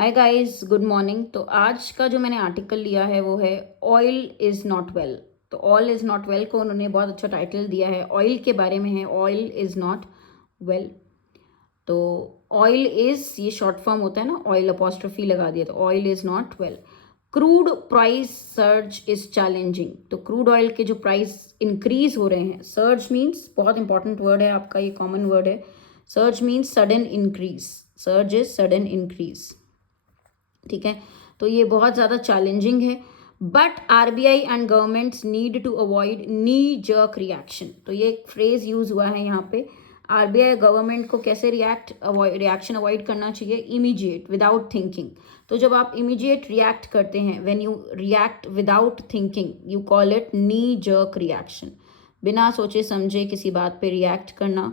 Hi guys, good morning. तो आज का जो मैंने आर्टिकल लिया है वो है ऑयल इज़ नॉट वेल। तो ऑयल इज़ नॉट वेल को उन्होंने बहुत अच्छा टाइटल दिया है, ऑयल के बारे में है, ऑयल इज़ नॉट वेल। तो ऑयल इज़ ये शॉर्ट फॉर्म होता है ना, ऑयल अपोस्ट्रोफी लगा दिया तो oil is not well. Crude price surge is challenging. तो क्रूड ऑयल के जो प्राइस इंक्रीज हो रहे हैं, सर्ज मीन्स बहुत इंपॉर्टेंट वर्ड है आपका, ये कॉमन वर्ड है। Surge means sudden increase, surge is sudden increase, ठीक है। तो ये बहुत ज़्यादा चैलेंजिंग है। But RBI and governments need to avoid knee jerk reaction. तो ये एक फ्रेज यूज हुआ है यहाँ पे। आरबीआई गवर्नमेंट को कैसे रिएक्शन अवॉइड करना चाहिए? Immediate, without thinking. तो जब आप इमीडिएट रिएक्ट करते हैं, when you react without thinking, you call it knee jerk reaction. बिना सोचे समझे किसी बात पे रिएक्ट करना,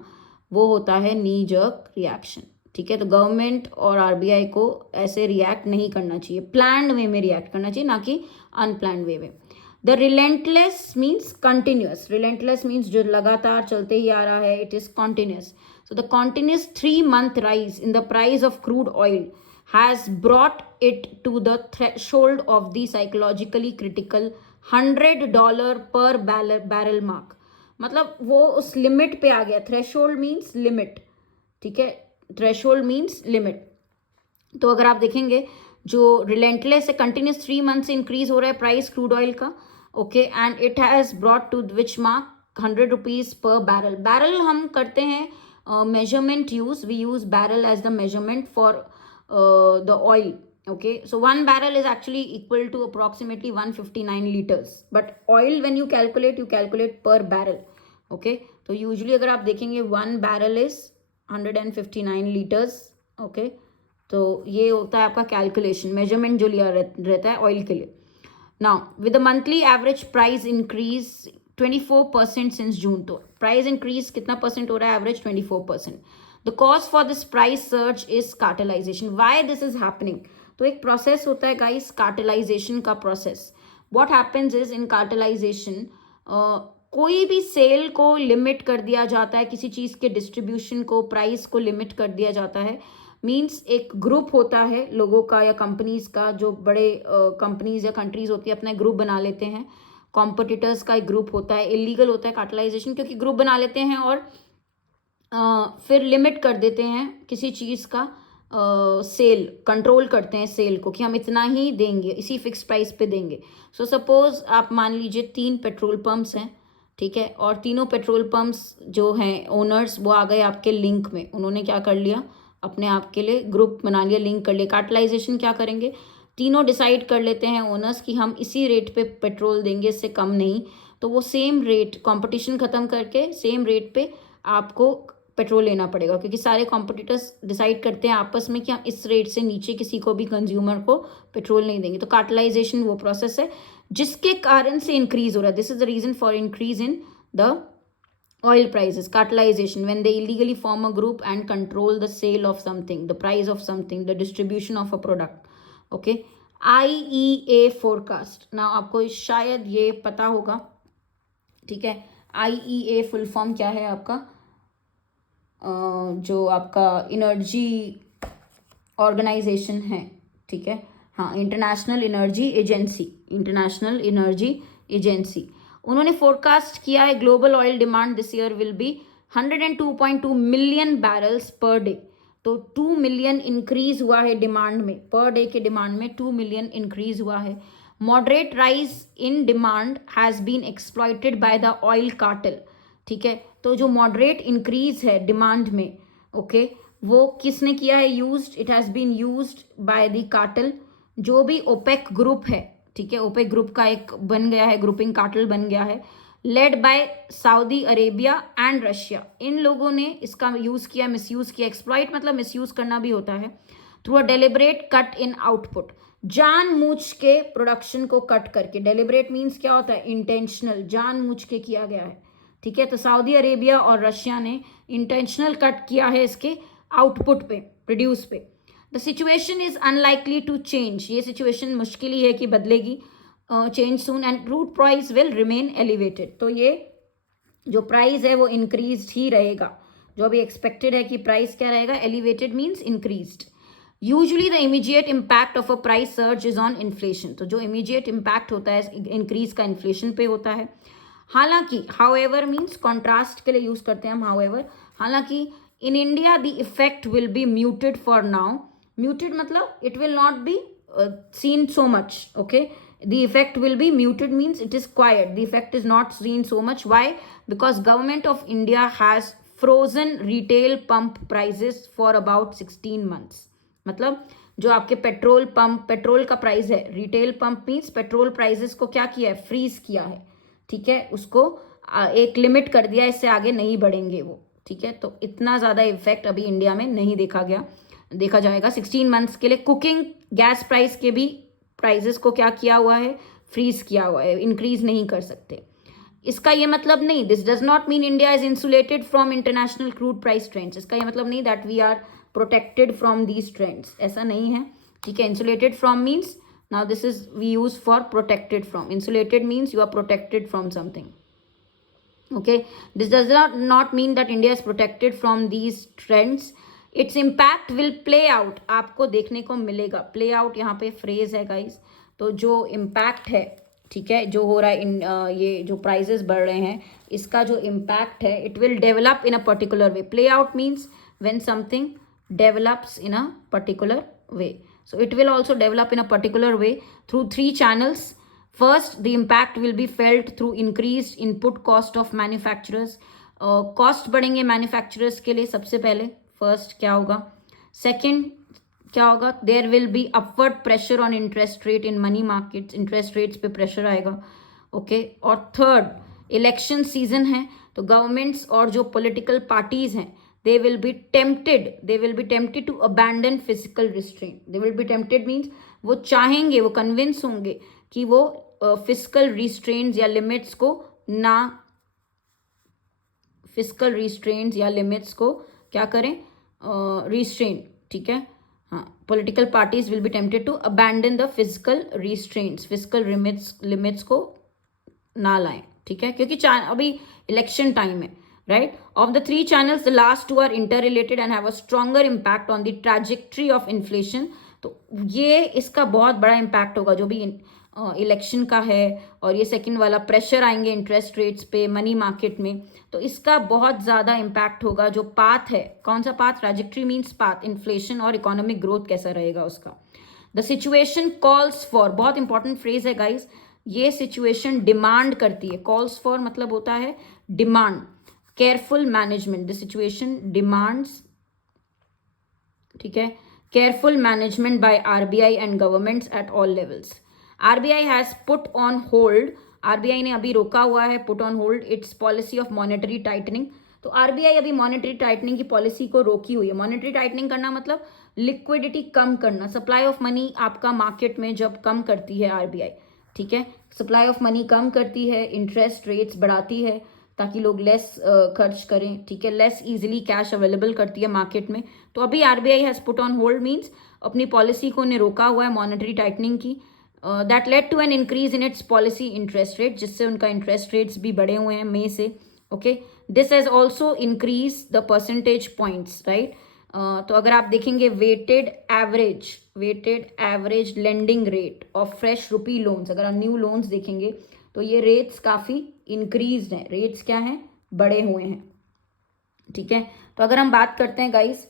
वो होता है नी जर्क रिएक्शन, ठीक है। तो गवर्नमेंट और आरबीआई को ऐसे रिएक्ट नहीं करना चाहिए, प्लान्ड वे में रिएक्ट करना चाहिए, ना कि अनप्लान्ड वे में। The relentless means continuous, relentless means जो लगातार चलते ही आ रहा है, it is continuous. So the continuous 3 month rise in the price of crude oil has brought it to the threshold of the psychologically critical $100 per barrel mark। मतलब वो उस limit पे आ गया। थ्रेशोल्ड मीन्स लिमिट, ठीक है। Threshold means limit. तो अगर आप देखेंगे जो रिलेंटलेस है, कंटिन्यूस 3 month से इंक्रीज हो रहा है प्राइस क्रूड ऑयल का, okay, and it has brought to which mark ₹100 per barrel. Barrel हम करते हैं measurement use, we use barrel as the measurement for the oil, okay. So 1 barrel is actually equal to approximately 159 liters, but oil when you calculate per barrel, okay. तो usually अगर आप देखेंगे 1 barrel is 159 liters, okay. तो ये होता है आपका calculation, measurement जो लिया रहता है ऑयल के लिए। Now with the monthly average price increase 24% since June. तो प्राइस इंक्रीज कितना परसेंट हो रहा है? Average 24%। The cause for this price search is cartelization. Why this is happening? तो एक प्रोसेस होता है गाइस, कार्टेलाइजेशन का process. What happens is in cartelization, कोई भी सेल को लिमिट कर दिया जाता है, किसी चीज के डिस्ट्रीब्यूशन को, प्राइस को लिमिट कर दिया जाता है। मीन्स एक ग्रुप होता है लोगों का या कंपनीज का, जो बड़े कंपनीज या कंट्रीज होती है अपना ग्रुप बना लेते हैं, कॉम्पिटिटर्स का एक ग्रुप होता है। इलीगल होता है कार्टेलाइजेशन, क्योंकि ग्रुप बना लेते हैं और फिर लिमिट कर देते हैं किसी चीज़ का, सेल कंट्रोल करते हैं सेल को, कि हम इतना ही देंगे, इसी फिक्स प्राइस पे देंगे। सो सपोज आप मान लीजिए 3 पेट्रोल पंप्स हैं, ठीक है, और तीनों पेट्रोल पंप्स जो हैं ओनर्स, वो आ गए आपके लिंक में। उन्होंने क्या कर लिया, अपने आप के लिए ग्रुप बना लिया, लिंक कर लिया। कार्टेलाइजेशन क्या करेंगे, तीनों डिसाइड कर लेते हैं ओनर्स कि हम इसी रेट पे पेट्रोल देंगे, इससे कम नहीं। तो वो सेम रेट, कंपटीशन खत्म करके सेम रेट पे आपको पेट्रोल लेना पड़ेगा, क्योंकि सारे कॉम्पिटिटर्स डिसाइड करते हैं आपस में कि हम इस रेट से नीचे किसी को भी कंज्यूमर को पेट्रोल नहीं देंगे। तो कार्टेलाइजेशन वो प्रोसेस है जिसके कारण से इंक्रीज हो रहा है। This is the reason for increase in the oil prices, cartelization, when they illegally form a group and control the sale of something, the price of something, the distribution of a product, okay. IEA forecast, now आपको शायद ये पता होगा, ठीक है। IEA full form क्या है आपका? जो आपका एनर्जी ऑर्गेनाइजेशन है, ठीक है, हाँ, international energy agency, international energy agency. उन्होंने फोरकास्ट किया है global oil demand this year will be 102.2 million barrels per day. तो 2 मिलियन इंक्रीज हुआ है डिमांड में, पर डे के डिमांड में 2 मिलियन इंक्रीज हुआ है। Moderate rise in demand has been exploited by the oil cartel, ठीक है। तो जो मॉडरेट इंक्रीज है डिमांड में, ओके, वो किसने किया है? Used, it has been used by the cartel, जो भी ओपेक ग्रुप है, ठीक है। ओपेक ग्रुप का एक बन गया है, ग्रुपिंग कार्टेल बन गया है, led by Saudi Arabia and Russia. इन लोगों ने इसका यूज किया, मिसयूज किया। एक्सप्लॉइट मतलब मिसयूज करना भी होता है। Through a deliberate cut in output, जानबूझ के प्रोडक्शन को कट करके। डेलिबरेट मीन्स क्या होता है? इंटेंशनल, जानबूझ के किया गया है, ठीक है। तो सऊदी अरेबिया और रशिया ने इंटेंशनल कट किया है इसके आउटपुट पे, प्रोड्यूस पे। The situation is unlikely to change, ये सिचुएशन मुश्किल ही है कि बदलेगी, change soon, and crude price will remain elevated. तो ये जो प्राइस है वो इंक्रीज ही रहेगा, जो अभी एक्सपेक्टेड है कि प्राइस क्या रहेगा, elevated means increased. Usually the immediate impact of a price surge is on inflation, तो जो इमीडिएट इम्पैक्ट होता है इंक्रीज का इन्फ्लेशन पे होता है। हालांकि हाउएवर मीन्स कॉन्ट्रास्ट के लिए यूज करते हैं हम हाउएवर, हालांकि in India the effect will be muted for now, muted मतलब it will not be seen so much, okay, the effect will be muted means it is quiet, the effect is not seen so much. Why? Because government of India has frozen retail pump prices for about 16 months, मतलब जो आपके petrol pump, petrol का price है, retail pump means petrol prices को क्या किया है, freeze किया है, ठीक है, उसको एक लिमिट कर दिया, इससे आगे नहीं बढ़ेंगे वो, ठीक है। तो इतना ज़्यादा इफेक्ट अभी इंडिया में नहीं देखा जाएगा 16 मंथ्स के लिए। कुकिंग गैस प्राइस के भी प्राइजेस को क्या किया हुआ है, फ्रीज किया हुआ है, इंक्रीज नहीं कर सकते। इसका ये मतलब नहीं, this does not mean India is insulated from international crude price trends, इसका ये मतलब नहीं that we are protected from these trends, ऐसा नहीं है, ठीक है। Insulated from means now this is we use for protected from, insulated means you are protected from something, okay, this does not mean that India is protected from these trends, its impact will play out, आपको देखने को मिलेगा, play out यहाँ पे phrase है guys, तो जो impact है, ठीक है, जो हो रहा है ये जो prices बढ़ रहे हैं, इसका जो impact है it will develop in a particular way, play out means when something develops in a particular way, so it will also develop in a particular way through 3 channels. First, the impact will be felt through increased input cost of manufacturers. Cost बढ़ेंगे manufacturers के लिए सबसे पहले, first क्या होगा। Second क्या होगा, there will be upward pressure on interest rate in money markets, interest rates पे pressure आएगा, okay। और third, election season है, तो governments और जो political parties हैं they will be tempted to abandon fiscal restraint, they will be tempted means वो चाहेंगे, वो convince होंगे कि वो फिजिकल रिस्ट्रेंट्स या लिमिट्स को ना, फिजिकल रिस्ट्रेंट्स या लिमिट्स को क्या करें, रिस्ट्रेन, ठीक है, हाँ, political parties will be tempted to abandon the physical restraints, physical limits को ना लाएं, ठीक है, क्योंकि अभी इलेक्शन टाइम है, right. Of the 3 channels the last 2 are inter related and have a stronger impact on the trajectory of inflation, तो ये इसका बहुत बड़ा इम्पैक्ट होगा जो भी इलेक्शन का है, और ये सेकंड वाला प्रेशर आएंगे इंटरेस्ट रेट्स पे मनी मार्केट में, तो इसका बहुत ज़्यादा इम्पैक्ट होगा। जो पाथ है, कौन सा path, trajectory means path, inflation और इकोनॉमिक ग्रोथ कैसा रहेगा उसका। द सिचुएशन कॉल्स फॉर, बहुत इंपॉर्टेंट फ्रेज है गाइज, ये सिचुएशन डिमांड करती है, कॉल्स फॉर मतलब होता है demand, careful management, the situation demands, ठीक है, careful management by RBI and governments at all levels. RBI has put on hold, RBI ने अभी रोका हुआ है, put on hold it's policy of monetary tightening, तो आरबीआई अभी मॉनेटरी टाइटनिंग की पॉलिसी को रोकी हुई है। मॉनेटरी टाइटनिंग करना मतलब लिक्विडिटी कम करना, सप्लाई ऑफ मनी आपका मार्केट में जब कम करती है आरबीआई, ठीक है, सप्लाई ऑफ मनी कम करती है, इंटरेस्ट रेट्स बढ़ाती है ताकि लोग लेस खर्च करें, ठीक है, लेस इजीली कैश अवेलेबल करती है मार्केट में, तो अभी RBI has put on hold means अपनी पॉलिसी को ने रोका हुआ है मॉनेटरी टाइटनिंग की, that led to an increase in its policy interest rate, जिससे उनका इंटरेस्ट रेट्स भी बढ़े हुए हैं मई से, okay. This has also increase the percentage points, right. तो अगर आप देखेंगे weighted average lending rate of fresh rupee loans, अगर आप न्यू लोन्स देखेंगे तो ये रेट्स काफ़ी इंक्रीज हैं, रेट्स क्या हैं, बढ़े हुए हैं, ठीक है। तो अगर हम बात करते हैं guys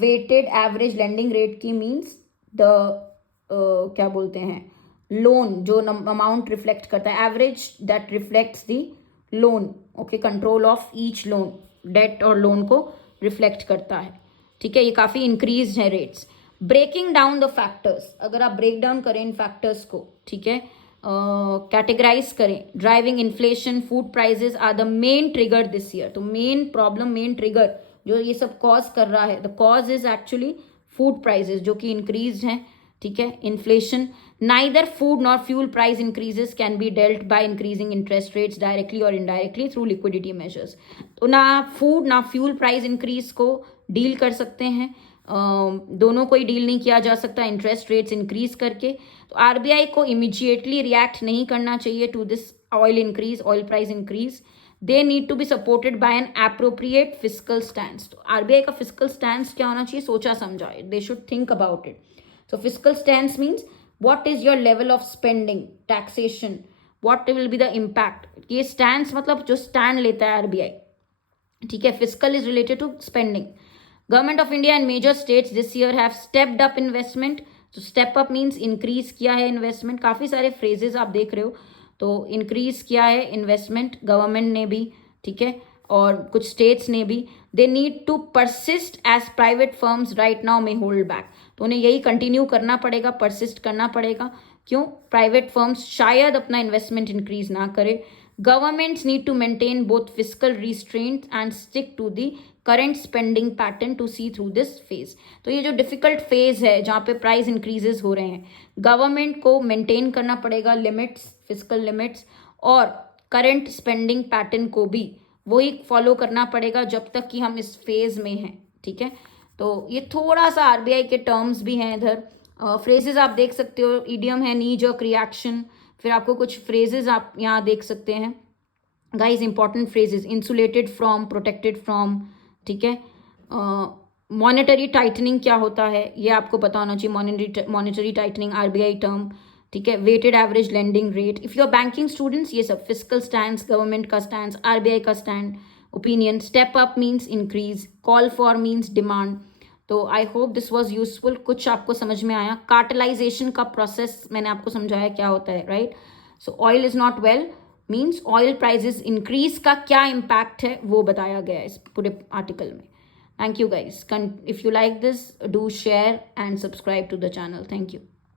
weighted average lending rate की, मीन्स द क्या बोलते हैं, लोन जो अमाउंट रिफ्लेक्ट करता है, average that reflects the loan, okay, control of each loan, debt और लोन को रिफ्लेक्ट करता है, ठीक है, ये काफ़ी इंक्रीज है rates. Breaking down the factors, अगर आप ब्रेक डाउन करें इन फैक्टर्स को, ठीक है, कैटेगराइज करें, driving inflation, food prices are the main trigger this year, तो मेन प्रॉब्लम, मेन ट्रिगर जो ये सब कॉज कर रहा है, the cause is actually food prices जो कि इंक्रीज हैं, ठीक है, inflation. Neither food nor fuel price increases can be dealt by increasing interest rates directly और इनडायरेक्टली थ्रू लिक्विडिटी मेजर्स, तो ना फूड ना फ्यूल प्राइस इंक्रीज को डील कर सकते हैं, दोनों को ही डील नहीं किया जा सकता इंटरेस्ट रेट्स इंक्रीज करके, तो आरबीआई को इमीडिएटली रिएक्ट नहीं करना चाहिए to this oil increase, oil price increase, they need to be supported by an appropriate physical stand. तो आरबीआई का फिजिकल स्टैंड क्या होना चाहिए, सोचा समझा, they should think about it. So physical stand means what is your level of spending, taxation, what will be the impact. ये stand मतलब जो स्टैंड लेता है आरबीआई, ठीक है। Physical is related to spending. Government of India and major states this year have stepped up investment. तो step up means increase किया है इन्वेस्टमेंट। काफ़ी सारे फ्रेजेस आप देख रहे हो, तो इंक्रीज किया है इन्वेस्टमेंट गवर्नमेंट ने भी, ठीक है, और कुछ स्टेट्स ने भी। They need to persist as private firms right now may hold back. तो उन्हें यही कंटिन्यू करना पड़ेगा, परसिस्ट करना पड़ेगा। क्यों? प्राइवेट फर्म्स शायद अपना इन्वेस्टमेंट इंक्रीज ना करे। Governments need to maintain both fiscal restraint and stick to the current spending pattern to see through this phase। तो ये जो डिफिकल्ट फेज है जहाँ पे प्राइस इंक्रीजेस हो रहे हैं, गवर्नमेंट को मेंटेन करना पड़ेगा लिमिट्स, फिजिकल लिमिट्स, और करंट स्पेंडिंग पैटर्न को भी वही फॉलो करना पड़ेगा जब तक कि हम इस फेज में हैं, ठीक है। तो ये थोड़ा सा आरबीआई के टर्म्स भी हैं इधर, फ्रेजेस आप देख सकते हो, ईडियम है नी जर्क रिएक्शन, फिर आपको कुछ फ्रेजेस आप यहाँ देख सकते हैं guys, important phrases, insulated from, protected from, ठीक है। मॉनेटरी टाइटनिंग क्या होता है ये आपको पता होना चाहिए, मॉनेटरी टाइटनिंग आरबीआई टर्म, ठीक है। Weighted average lending rate, if you are banking students, ये सब फिजिकल स्टैंड, गवर्नमेंट का स्टैंड, आरबीआई का stand, opinion. Step up means increase, call for means demand. तो I hope this was useful, कुछ आपको समझ में आया। कार्टेलाइजेशन का प्रोसेस मैंने आपको समझाया क्या होता है, right. So oil is not well means oil prices increase का क्या इम्पैक्ट है वो बताया गया है इस पूरे आर्टिकल में। Thank you guys, if you like this do share and subscribe to the channel. Thank you.